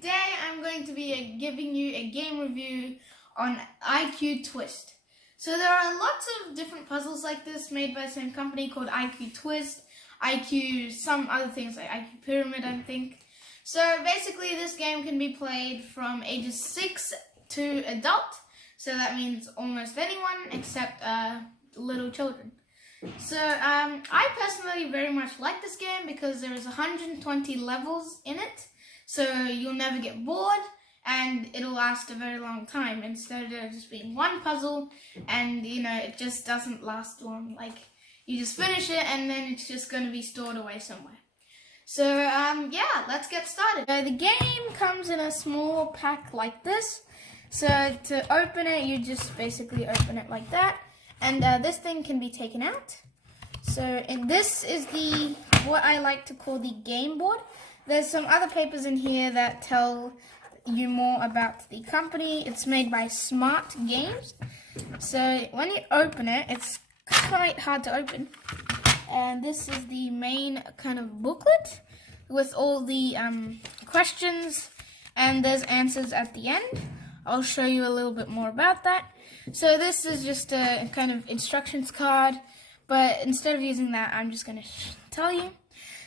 today I'm going to be giving you a game review on IQ Twist. So there are lots of different puzzles like this made by the same company called IQ Twist, IQ some other things like IQ Pyramid, I think. So basically this game can be played from ages 6 to adult, so that means almost anyone except little children. So I personally very much like this game because there is 120 levels in it, so you'll never get bored and it'll last a very long time instead of just being one puzzle and it just doesn't last long. Like you just finish it and then it's just going to be stored away somewhere. So yeah, let's get started. The game comes in a small pack like this. So to open it, you just basically open it like that. And this thing can be taken out. So this is what I like to call the game board. There's some other papers in here that tell you more about the company. It's made by Smart Games. So when you open it, it's quite hard to open. And this is the main kind of booklet with all the questions, and there's answers at the end. I'll show you a little bit more about that. So this is just a kind of instructions card, but instead of using that, I'm just going to tell you.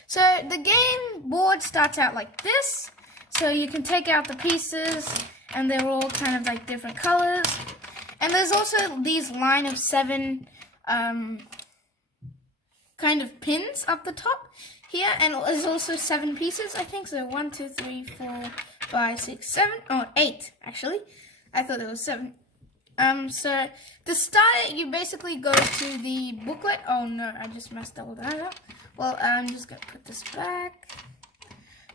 So the game board starts out like this. So you can take out the pieces, and they're all kind of like different colors. And there's also these line of 7 kind of pins up the top here, and there's also 7 pieces, I think. So 1, 2, 3, 4, 5, 6, 7. Oh, 8 actually. I thought there was 7. So to start it, you basically go to the booklet. Oh no, I just messed all that up. Well, I'm just gonna put this back.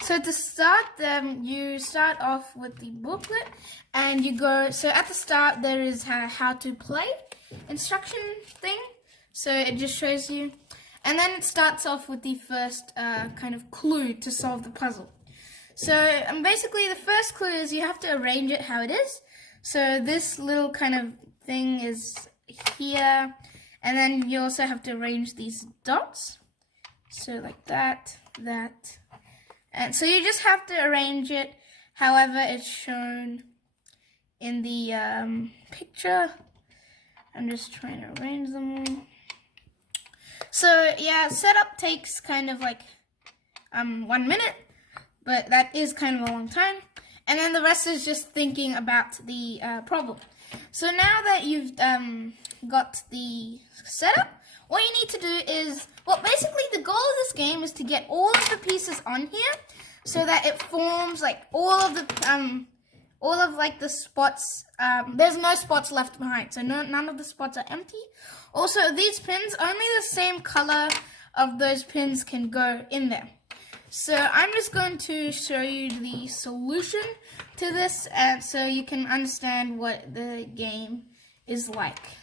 So to start, you start off with the booklet, and you go. So at the start, there is how to play instruction thing. So it just shows you, and then it starts off with the first kind of clue to solve the puzzle. So basically, the first clue is you have to arrange it how it is. So this little kind of thing is here, and then you also have to arrange these dots. So like that, and so you just have to arrange it however it's shown in the picture. I'm just trying to arrange them all. So yeah, setup takes kind of like 1 minute, but that is kind of a long time. And then the rest is just thinking about the problem. So now that you've got the setup, what you need to do is, well, basically the goal of this game is to get all of the pieces on here so that it forms like all of the spots. There's no spots left behind, so none of the spots are empty. Also, these pins, only the same color of those pins can go in there. So I'm just going to show you the solution to this, so you can understand what the game is like.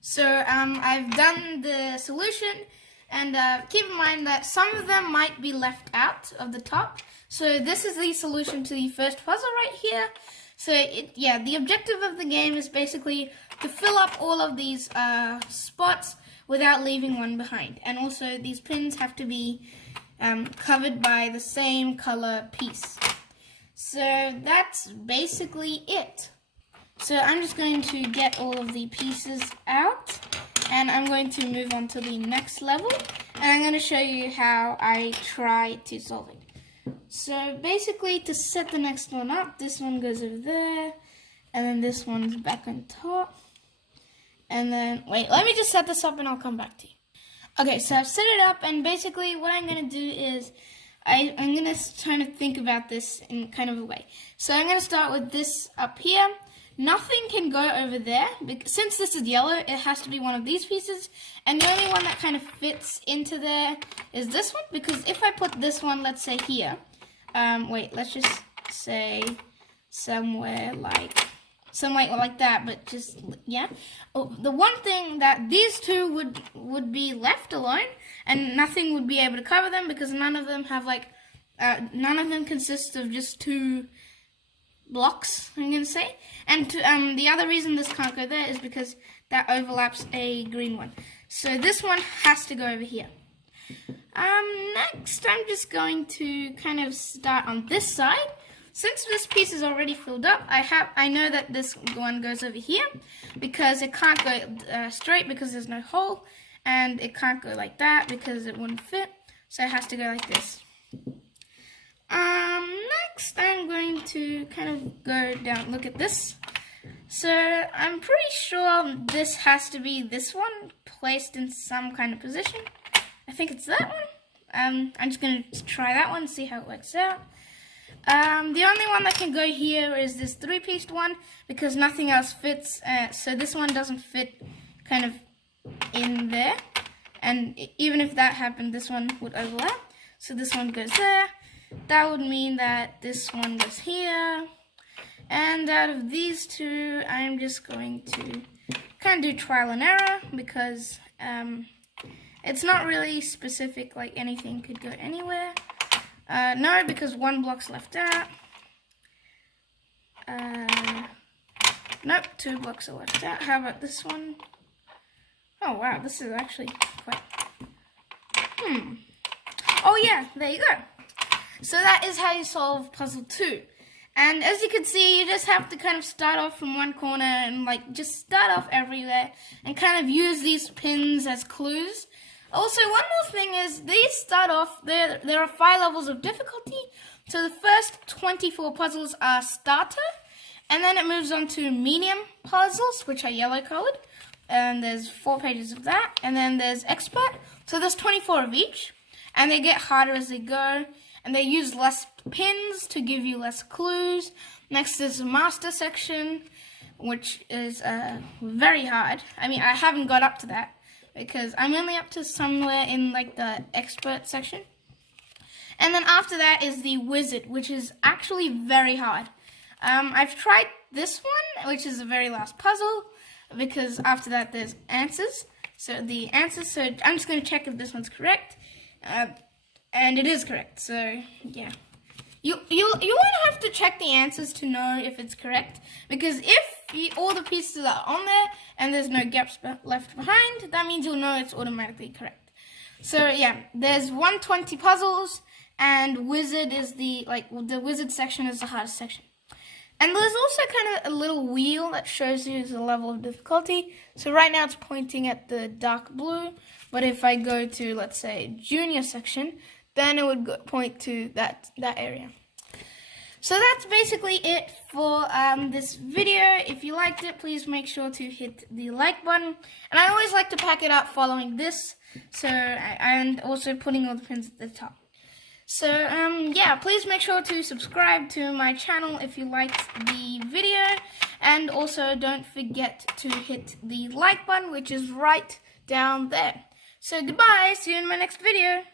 So I've done the solution, and keep in mind that some of them might be left out of the top. So this is the solution to the first puzzle right here. So the objective of the game is basically to fill up all of these spots without leaving one behind. And also these pins have to be covered by the same color piece. So that's basically it. So I'm just going to get all of the pieces out, and I'm going to move on to the next level, and I'm going to show you how I try to solve it. So basically, to set the next one up, this one goes over there, and then this one's back on top. And then, wait, let me just set this up and I'll come back to you. Okay, so I've set it up, and basically what I'm going to do is I'm going to try to think about this in kind of a way. So I'm going to start with this up here. Nothing can go over there, because since this is yellow, it has to be one of these pieces, and the only one that kind of fits into there is this one, because if I put this one, let's say here, wait, let's just say somewhere like that, but just, yeah. Oh, the one thing that these two would be left alone, and nothing would be able to cover them, because none of them have none of them consist of just 2 blocks, I'm going to say. And the other reason this can't go there is because that overlaps a green one. So this one has to go over here. Next, I'm just going to kind of start on this side. Since this piece is already filled up, I know that this one goes over here because it can't go straight because there's no hole, and it can't go like that because it wouldn't fit. So it has to go like this. Next, I'm going to kind of go down. Look at this. So I'm pretty sure this has to be this one placed in some kind of position. I think it's that one. I'm just going to try that one, see how it works out. The only one that can go here is this 3-pieced one because nothing else fits. So this one doesn't fit kind of in there. And even if that happened, this one would overlap. So this one goes there. That would mean that this one goes here. And out of these two, I'm just going to kind of do trial and error because it's not really specific, like anything could go anywhere. No, because one block's left out. Nope, 2 blocks are left out. How about this one? Oh wow, this is actually quite... Oh yeah, there you go. So that is how you solve puzzle 2. And as you can see, you just have to kind of start off from one corner and like just start off everywhere and kind of use these pins as clues. Also, one more thing is these start off, there are 5 levels of difficulty. So the first 24 puzzles are starter, and then it moves on to medium puzzles, which are yellow colored. And there's 4 pages of that. And then there's expert. So there's 24 of each. And they get harder as they go. And they use less pins to give you less clues. Next is the master section, which is very hard. I mean, I haven't got up to that because I'm only up to somewhere in like the expert section. And then after that is the wizard, which is actually very hard. I've tried this one, which is the very last puzzle, because after that there's answers. So I'm just going to check if this one's correct. And it is correct, so yeah. You won't have to check the answers to know if it's correct, because if all the pieces are on there and there's no gaps left behind, that means you'll know it's automatically correct. So yeah, there's 120 puzzles, and wizard is the wizard section is the hardest section. And there's also kind of a little wheel that shows you the level of difficulty. So right now it's pointing at the dark blue, but if I go to, let's say, junior section, then it would point to that area. So that's basically it for this video. If you liked it, please make sure to hit the like button. And I always like to pack it up following this, and also putting all the pins at the top. So, yeah, please make sure to subscribe to my channel if you liked the video. And also don't forget to hit the like button, which is right down there. So, goodbye. See you in my next video.